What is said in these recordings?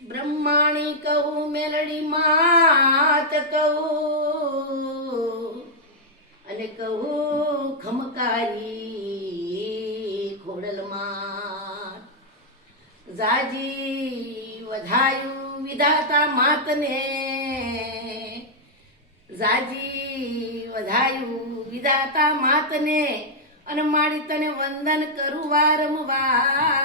બ્રહ્માણી કહું મેલડી માત કહું અને કહું ખમકારી ખોડલમાં જાજી વધાયું વિધાતા માતને જાજી વધાયું વિધાતા માતને અને માડી તને વંદન કરું વારંવાર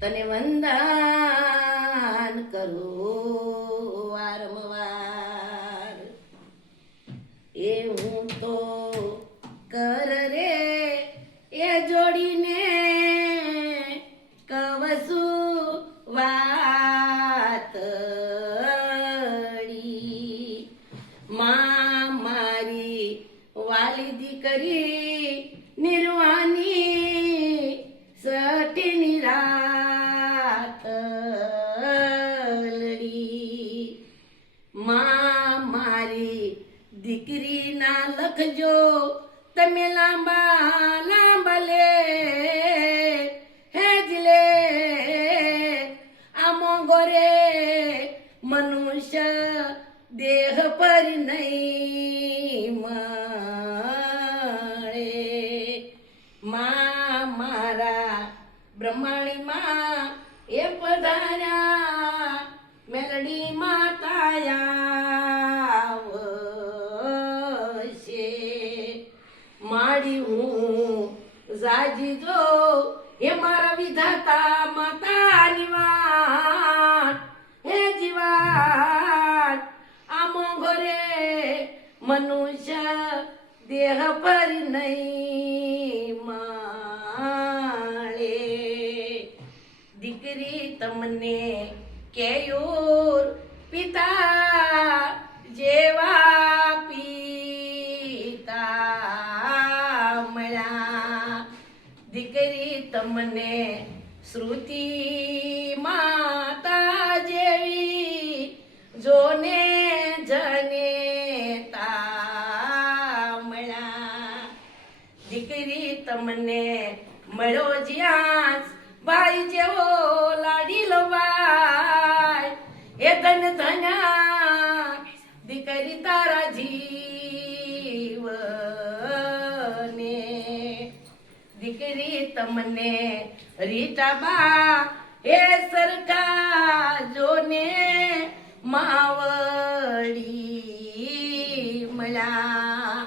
તને વંદન કરું વારંવાર એ હું તો કર રે એ જોડીને કવસુ વાતડી માં મારી વાલી દીકરી નિર્વાની સઠીની રાતડી માં મારી દીકરી ના લખજો તમે લાંબા લાંબા લે હેજલે આ મોંઘોરે મનુષ્ય દેહ પર નહીં મળે માં મારા બ્રહ્માણી માં એ પધાર્યા મેલડી માતાયા માડી હું જાજી જો એ મારા વિધાતા માતાની વાત હે જીવાત આ મોંઘોરે મનુષ્ય દેહ પર નહીં મળે દીકરી તમને કેયોર પિતા જેવા પિતા મળ્યા દીકરી તમને શ્રુતિ માતા જેવી જોને જનેતા મળ્યા દીકરી તમને મળ્યો જ્યાં ભાઈ જેવો લાડીલો ભાઈ એ ધન ધના દીકરી તારા જીવને દીકરી તમને રીટાબા એ સરખા જોને માવડી મળ્યા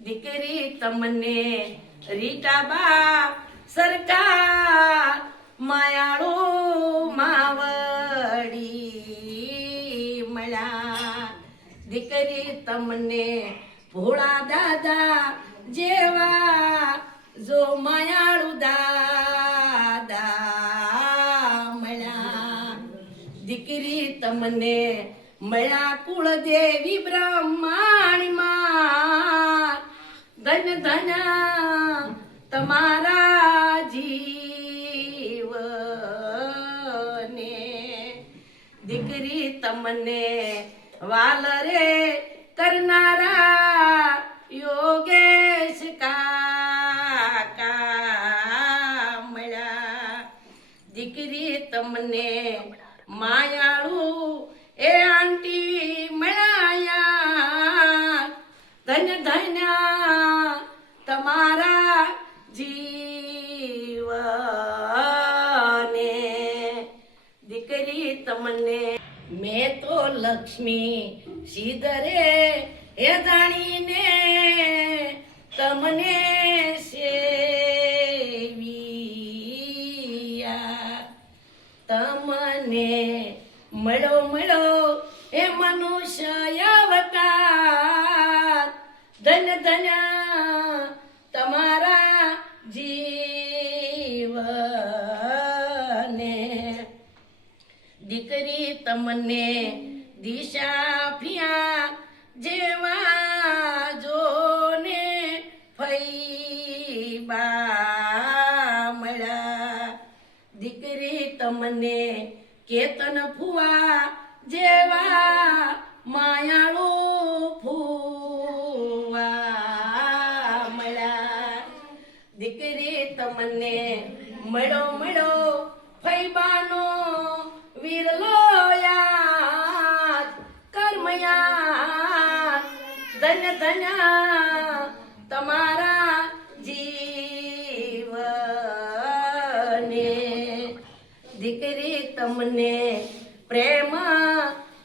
દીકરી તમને રીટાબા સરકાર માયાળો માવડી મળ્યા દીકરી તમને ભોળા દાદા જેવા જો માયાળુ દાદા મળ્યા દીકરી તમને મળ્યા કુળદેવી બ્રહ્માણીમાં ધન ધન તમારા જીવને દીકરી તમને વાલ રે કરનારા યોગેશ કાકા મળ્યા દીકરી તમને માયાળુ એ આંટી મળ્યા ધન ધન્યા તમારા જીવને દીકરી તમને મેં તો લક્ષ્મી સીધરે એ જાણીને તમને સેવિયા તમને મળો એ મનુષ્ય અવતાર ધન ધન તમારા જીવને દીકરી તમને દિશા ફિયા જેવા જોને ફઈબા મળ્યા દીકરી તમને કેતન ફુવા જેવા માયાળો ફુવા મળ્યા દીકરી તમને મળો ફૈબાનો વિરલો યાદ કર્મયા ધન્ય ધન્ય તમારા જીવને દીકરી તમને પ્રેમ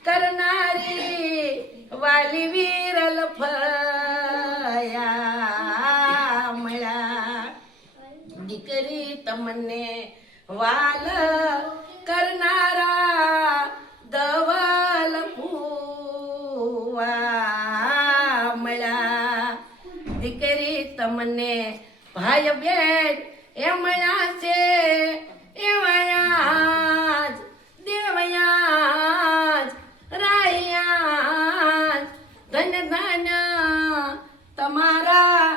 કરનારી વાલી વિરલ ફયા મળ્યા દીકરી તમને વાલ કરનારા ધવલ ફુવા મળ્યા દીકરી તમને ભાઈ બેન એ મળ્યા છે એવાયા જ દેવયા જ રાયા ધન્ય ધન્ય તમારા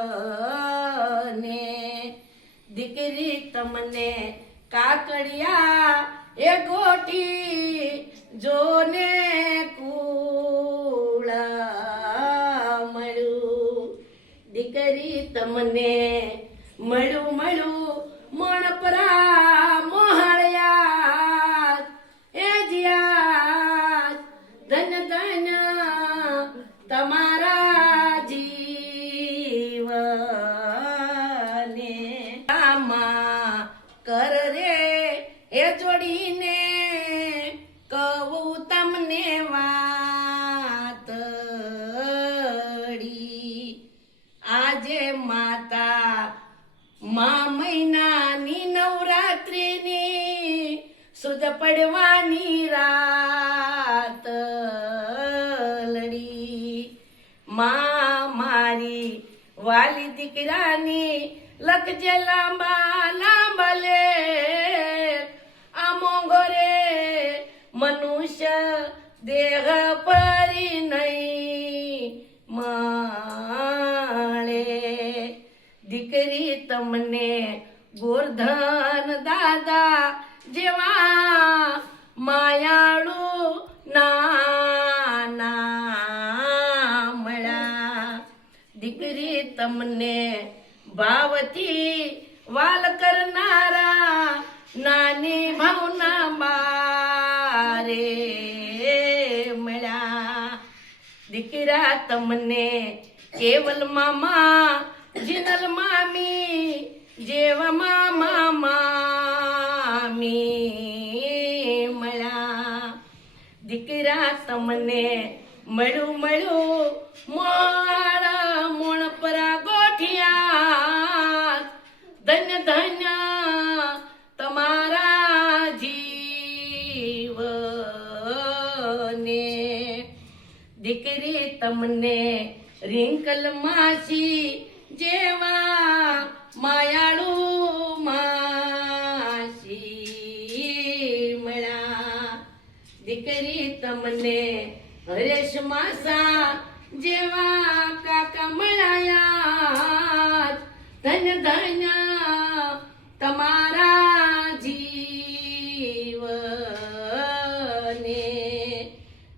જીવને દીકરી તમને કાકડિયા એ ગોઠી જોને કુળ મળ્યું દીકરી તમને મળ્યું મણપરા મોહળિયા એ જ્યાં ધન્ય ધન્ય તમારા જીવને આમાં કર રે એ જોડીને કહું તમને વાતડી આજે માતા મા મહિનાની નવરાત્રિની સુદ પડવાની રાત લડી મા મારી વાલી દીકરાની લખજે લાંબા લાંબા લે આ મોંઘરે મનુષ્ય દેહ પરી નહીં મળે દીકરી તમને ગોરધન દાદા જેવા માયાળુ નાના મળ્યા દીકરી તમને ભાવથી વાલ કરનારા નાની ભાવના બારે મળ્યા દીકરા તમને કેવલ મામા જીનલ મામી જેવા મામા મામી મળ્યા દીકરા તમને મળ્યું મોળ મોણપરા ગોઠિયા ધન્ય ધન્ય તમારા જીવને દીકરી તમને રિંકલ માસી જેવા માયાળુ માસી મળ્યા દીકરી તમને હરેશ માસા જેવા કાકા મળ્યા ધન્ય ધન્ય તમારા જીવને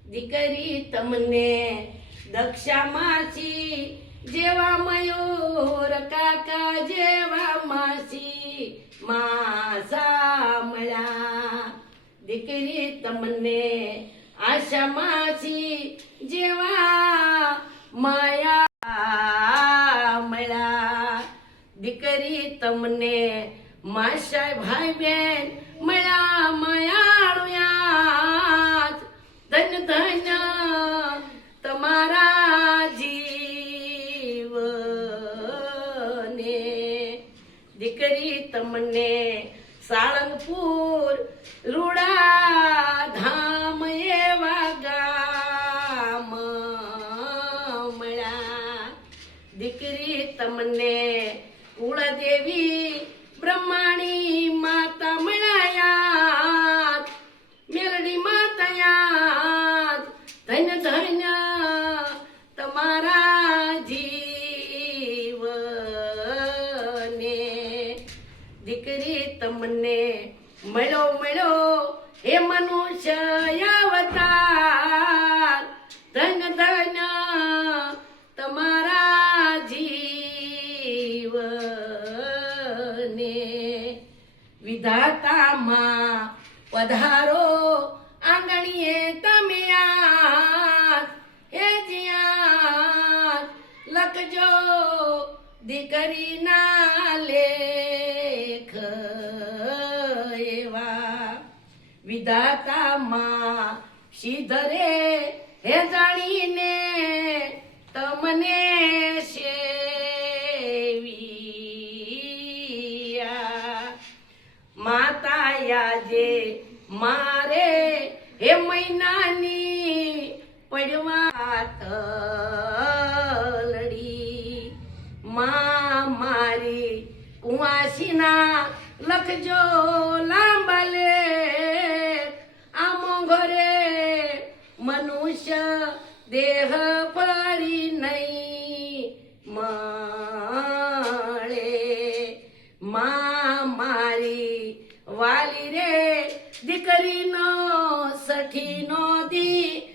દીકરી તમને દક્ષા માસી જેવા મયુર કાકા જેવા માસી માસા મળ્યા દીકરી તમને આશા માસી જેવા માયા મળ્યા દીકરી તમને માસા ભાઈ બેન મળ્યા માયાળુ યાદ ધન્ય ધન્ય તમારા જીવને દીકરી તમને સાળંગપુર રૂડા ધામ એવા ગામ મળ્યા દીકરી તમને કુળદેવી બ્રહ્માણી માતા મળ્યા મેલડી માતા યાદ ધન્ય ધન્ય તમારા જીવને દીકરી તમને મળ્યો હે મનુષ્ય અવતાર ધન્ય ધન્ય તમારા જીવન વિધાતામાં પધારો આંગણીએ તમે આજ હે જ્યાં લખજો દીકરીના લેખ એવા વિધાતામાં શ્રીધરે હે જાણીને તમને સેવિયા માતા યાજે મારે હે મહિનાની પડવા તલડી માં મારી કુંવાસીના લખજો લાંબા લેખ આમો ઘરે મનુષ્ય દેહ ફરી નહીં મળે માં મારી વાલી રે દીકરીનો સઠીનો દી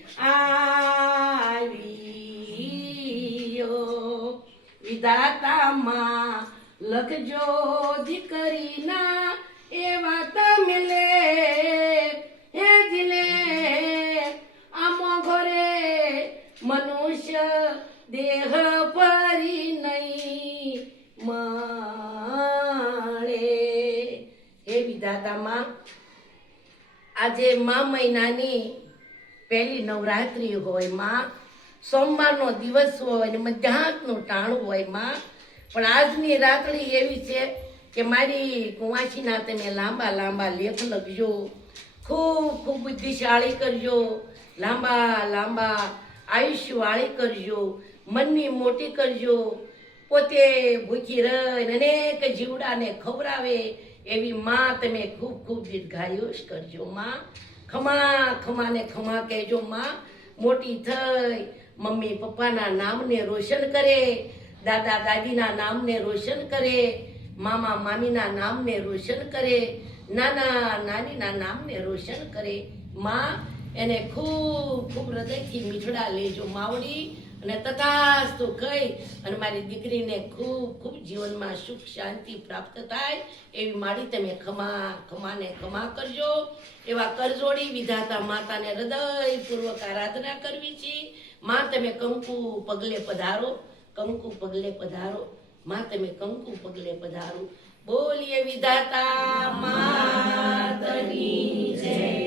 આવ્યો વિધાતામાં લખજો દીકરીના એવા તમે લેખ હે દિલે આમો ઘરે મનુષ્ય દેહ ફરી નહીં મળે હે વિધાતામાં આજે મા મહિનાની પહેલી નવરાત્રી હોય માં સોમવારનો દિવસ હોય ને મધ્યાહનનું ટાણું હોય માં પણ આજની રાત્રિ એવી છે કે મારી કુંવાસીના તમે લાંબા લાંબા લેખ લખજો ખૂબ ખૂબ બુદ્ધિશાળી કરજો લાંબા લાંબા આયુષ્યવાળી કરજો મનની મોટી કરજો પોતે ભૂખી રહીને અનેક જીવડાને ખવડાવે એવી માં તમે ખૂબ ખૂબ દીર્ઘાયુષ કરજો માં ખમા ખમાને ખમા કહેજો માં મોટી થઈ મમ્મી પપ્પાના નામને રોશન કરે દાદા દાદીના નામને રોશન કરે મામા મામીના નામને રોશન કરે નાના નાનીના નામને રોશન કરે માં એને ખૂબ ખૂબ હૃદયથી મીઠડા લેજો માવડી અને તથાસ્તુ કહી અને મારી દીકરીને ખૂબ ખૂબ જીવનમાં સુખ શાંતિ પ્રાપ્ત થાય એવી માડી તમે ખમા ખમાને ખમા કરજો એવા કરજોડી વિધાતા માતાને હૃદયપૂર્વક આરાધના કરવી છે માં તમે કંકુ પગલે પધારો કંકુ પગલે પધારો માં તમે કંકુ પગલે પધારો બોલીએ વિધાતા માતની જય